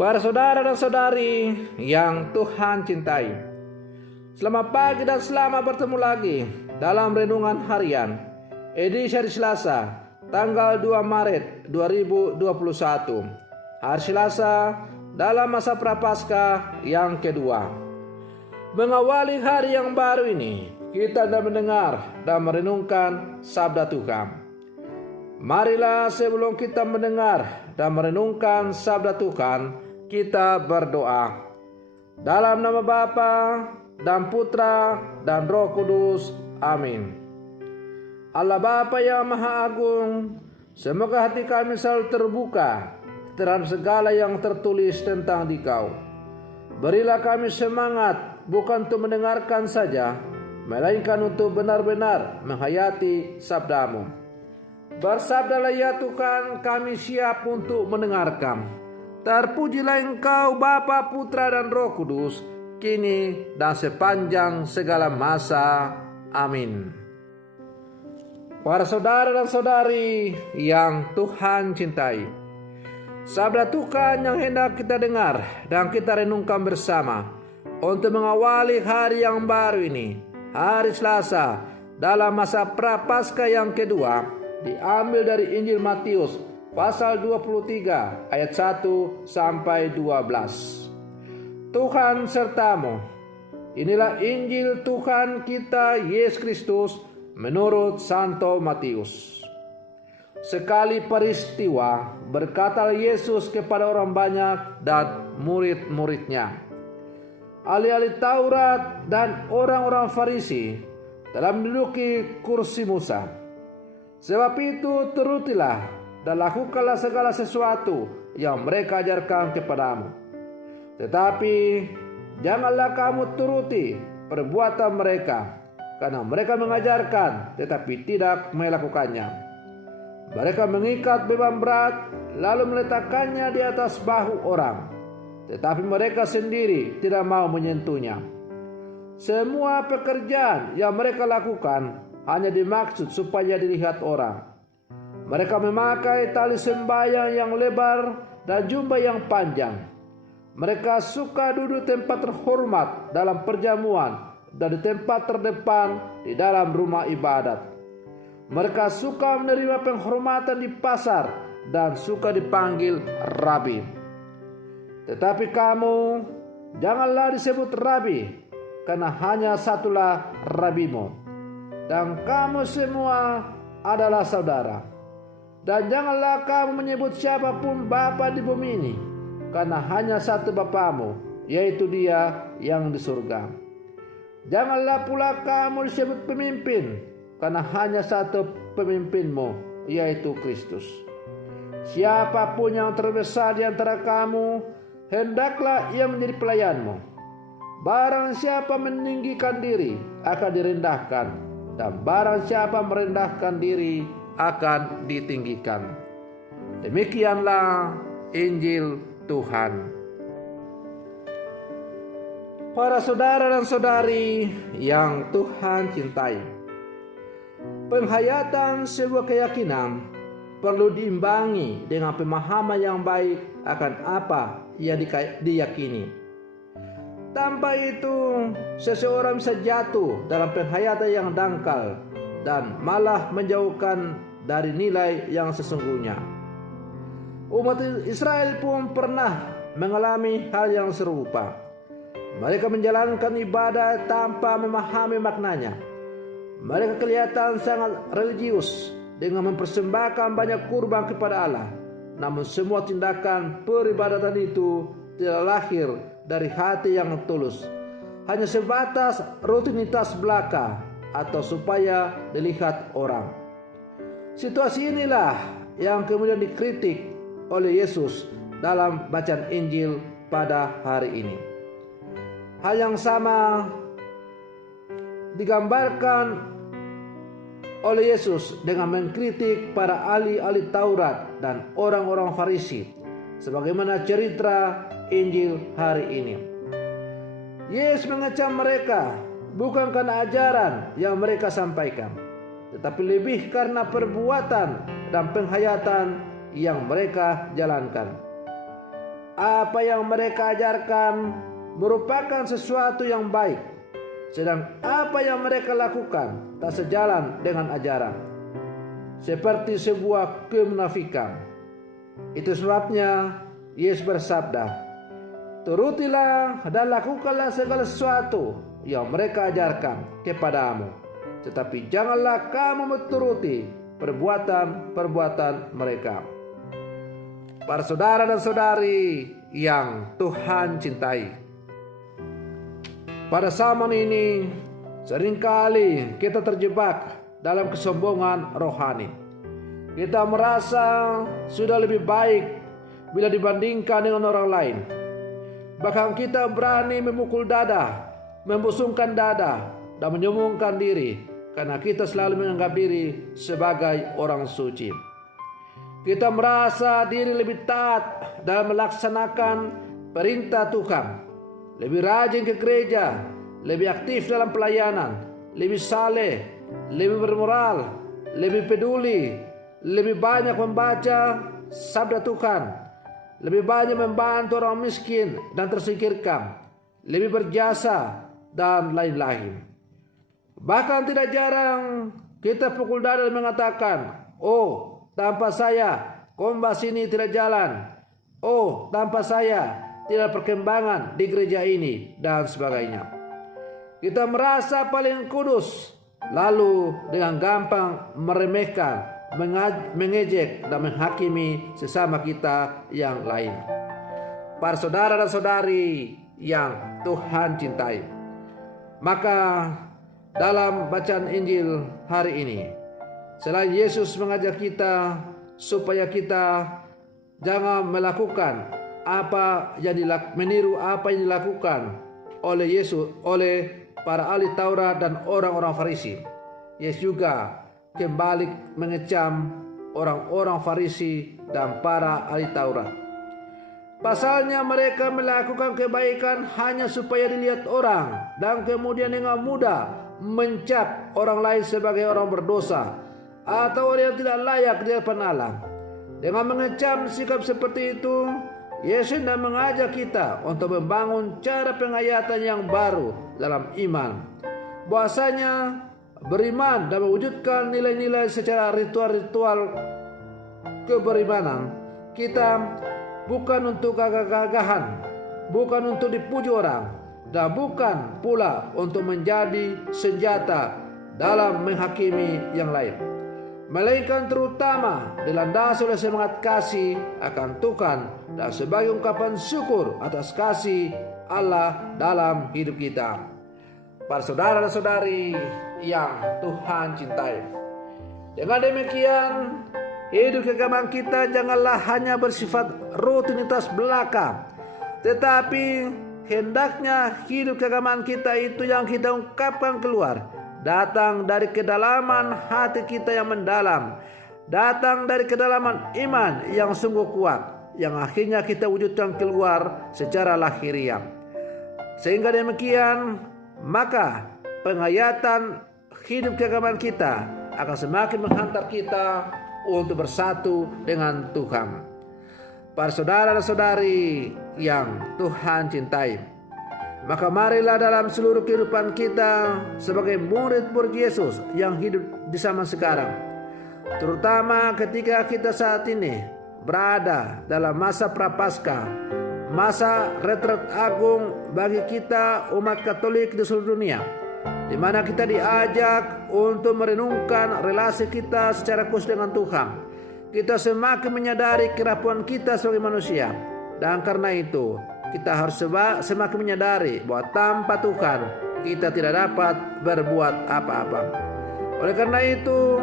Para saudara dan saudari yang Tuhan cintai, selamat pagi dan selamat bertemu lagi dalam Renungan Harian edisi hari Selasa tanggal 2 Maret 2021. Hari Selasa dalam masa Prapaskah yang kedua. Mengawali hari yang baru ini, kita akan mendengar dan merenungkan sabda Tuhan. Marilah sebelum kita mendengar dan merenungkan sabda Tuhan, kita berdoa. Dalam nama Bapa dan Putra dan Roh Kudus. Amin. Allah Bapa yang Maha Agung, semoga hati kami selalu terbuka terhadap segala yang tertulis tentang Dikau. Berilah kami semangat bukan untuk mendengarkan saja, melainkan untuk benar-benar menghayati sabdamu. Bersabdalah ya Tuhan, kami siap untuk mendengarkan. Terpujilah Engkau Bapa, Putra dan Roh Kudus, kini dan sepanjang segala masa. Amin. Para saudara dan saudari yang Tuhan cintai, sabda Tuhan yang hendak kita dengar dan kita renungkan bersama untuk mengawali hari yang baru ini, hari Selasa dalam masa Prapaskah yang kedua, diambil dari Injil Matius pasal 23 ayat 1 sampai 12. Tuhan sertamu. Inilah Injil Tuhan kita Yesus Kristus menurut Santo Matius. Sekali peristiwa berkata Yesus kepada orang banyak dan murid-muridnya, ahli-ahli Taurat dan orang-orang Farisi telah menduduki kursi Musa. Sebab itu turutilah dan lakukanlah segala sesuatu yang mereka ajarkan kepadamu. Tetapi janganlah kamu turuti perbuatan mereka, karena mereka mengajarkan tetapi tidak melakukannya. Mereka mengikat beban berat lalu meletakkannya di atas bahu orang, tetapi mereka sendiri tidak mau menyentuhnya. Semua pekerjaan yang mereka lakukan hanya dimaksud supaya dilihat orang. Mereka memakai tali sembahyang yang lebar dan jubah yang panjang. Mereka suka duduk tempat terhormat dalam perjamuan dan di tempat terdepan di dalam rumah ibadat. Mereka suka menerima penghormatan di pasar dan suka dipanggil Rabi. Tetapi kamu janganlah disebut Rabi, karena hanya satulah Rabimu, dan kamu semua adalah saudara. Dan janganlah kamu menyebut siapapun Bapa di bumi ini, karena hanya satu Bapamu, yaitu Dia yang di surga. Janganlah pula kamu disebut pemimpin, karena hanya satu pemimpinmu, yaitu Kristus. Siapapun yang terbesar di antara kamu, hendaklah ia menjadi pelayanmu. Barang siapa meninggikan diri akan direndahkan, dan barang siapa merendahkan diri akan ditinggikan. Demikianlah Injil Tuhan. Para saudara dan saudari yang Tuhan cintai, penghayatan sebuah keyakinan perlu diimbangi dengan pemahaman yang baik akan apa yang diyakini. Tanpa itu, seseorang bisa jatuh dalam penghayatan yang dangkal dan malah menjauhkan dari nilai yang sesungguhnya. Umat Israel pun pernah mengalami hal yang serupa. Mereka menjalankan ibadah tanpa memahami maknanya. Mereka kelihatan sangat religius dengan mempersembahkan banyak kurban kepada Allah. Namun semua tindakan peribadatan itu tidak lahir dari hati yang tulus, hanya sebatas rutinitas belaka atau supaya dilihat orang. Situasi inilah yang kemudian dikritik oleh Yesus dalam bacaan Injil pada hari ini. Hal yang sama digambarkan oleh Yesus dengan mengkritik para ahli-ahli Taurat dan orang-orang Farisi, sebagaimana cerita Injil hari ini. Yesus mengecam mereka bukan karena ajaran yang mereka sampaikan, tetapi lebih karena perbuatan dan penghayatan yang mereka jalankan. apa yang mereka ajarkan merupakan sesuatu yang baik, sedang apa yang mereka lakukan tak sejalan dengan ajaran, seperti sebuah kemunafikan. Itu sebabnya Yesus bersabda, "Turutilah dan lakukanlah segala sesuatu yang mereka ajarkan kepadamu, tetapi janganlah kamu menuruti perbuatan-perbuatan mereka." Para saudara dan saudari yang Tuhan cintai, pada zaman ini seringkali kita terjebak dalam kesombongan rohani. Kita merasa sudah lebih baik bila dibandingkan dengan orang lain. Bahkan kita berani memukul dada, membusungkan dada, dan menyombongkan diri karena kita selalu menganggap diri sebagai orang suci. Kita merasa diri lebih taat dalam melaksanakan perintah Tuhan, lebih rajin ke gereja, lebih aktif dalam pelayanan, lebih saleh, lebih bermoral, lebih peduli, lebih banyak membaca sabda Tuhan, lebih banyak membantu orang miskin dan tersingkirkan, lebih berjasa, dan lain-lain. Bahkan tidak jarang kita pukul dada dan mengatakan, "Oh, tanpa saya kombas ini tidak jalan. Oh, tanpa saya tidak perkembangan di gereja ini," dan sebagainya. Kita merasa paling kudus, lalu dengan gampang meremehkan, mengejek, dan menghakimi sesama kita yang lain. Para saudara dan saudari yang Tuhan cintai, maka dalam bacaan Injil hari ini, selain Yesus mengajak kita supaya kita jangan melakukan meniru apa yang dilakukan oleh Yesus, oleh para ahli Taurat dan orang-orang Farisi, Yesus juga kembali mengecam orang-orang Farisi dan para ahli Taurat. Pasalnya mereka melakukan kebaikan hanya supaya dilihat orang, dan kemudian dengan mudah mencap orang lain sebagai orang berdosa atau orang yang tidak layak di hadapan Allah. Dengan mengecam sikap seperti itu, Yesus hendak mengajak kita untuk membangun cara penghayatan yang baru dalam iman. Bahwasanya beriman dan mewujudkan nilai-nilai secara ritual-ritual keberimanan kita bukan untuk gagah-gagahan, bukan untuk dipuji orang, dan bukan pula untuk menjadi senjata dalam menghakimi yang lain, melainkan terutama dilandasi oleh semangat kasih akan Tuhan dan sebagai ungkapan syukur atas kasih Allah dalam hidup kita. Para saudara dan saudari yang Tuhan cintai, dengan demikian hidup keagamaan kita janganlah hanya bersifat rutinitas belaka, tetapi hendaknya hidup keagamaan kita itu yang kita ungkapkan keluar datang dari kedalaman hati kita yang mendalam, datang dari kedalaman iman yang sungguh kuat, yang akhirnya kita wujudkan keluar secara lahiriah. Sehingga demikian, maka penghayatan hidup keagamaan kita akan semakin menghantar kita untuk bersatu dengan Tuhan. Para saudara dan saudari yang Tuhan cintai, maka marilah dalam seluruh kehidupan kita sebagai murid-murid Yesus yang hidup di zaman sekarang, terutama ketika kita saat ini berada dalam masa prapaskah, masa retret agung bagi kita umat Katolik di seluruh dunia, di mana kita diajak untuk merenungkan relasi kita secara khusus dengan Tuhan. Kita semakin menyadari kerapuan kita sebagai manusia, dan karena itu kita harus semakin menyadari bahwa tanpa Tuhan kita tidak dapat berbuat apa-apa. Oleh karena itu,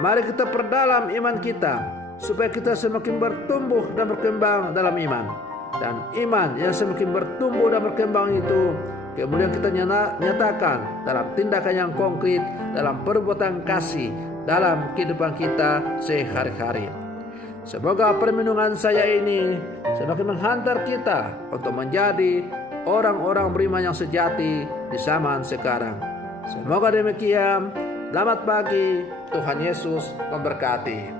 mari kita perdalam iman kita supaya kita semakin bertumbuh dan berkembang dalam iman. Dan iman yang semakin bertumbuh dan berkembang itu kemudian kita nyatakan dalam tindakan yang konkret, dalam perbuatan kasih, dalam kehidupan kita sehari-hari. Semoga permenungan saya ini semakin menghantar kita untuk menjadi orang-orang beriman yang sejati di zaman sekarang. Semoga demikian. Selamat pagi, Tuhan Yesus memberkati.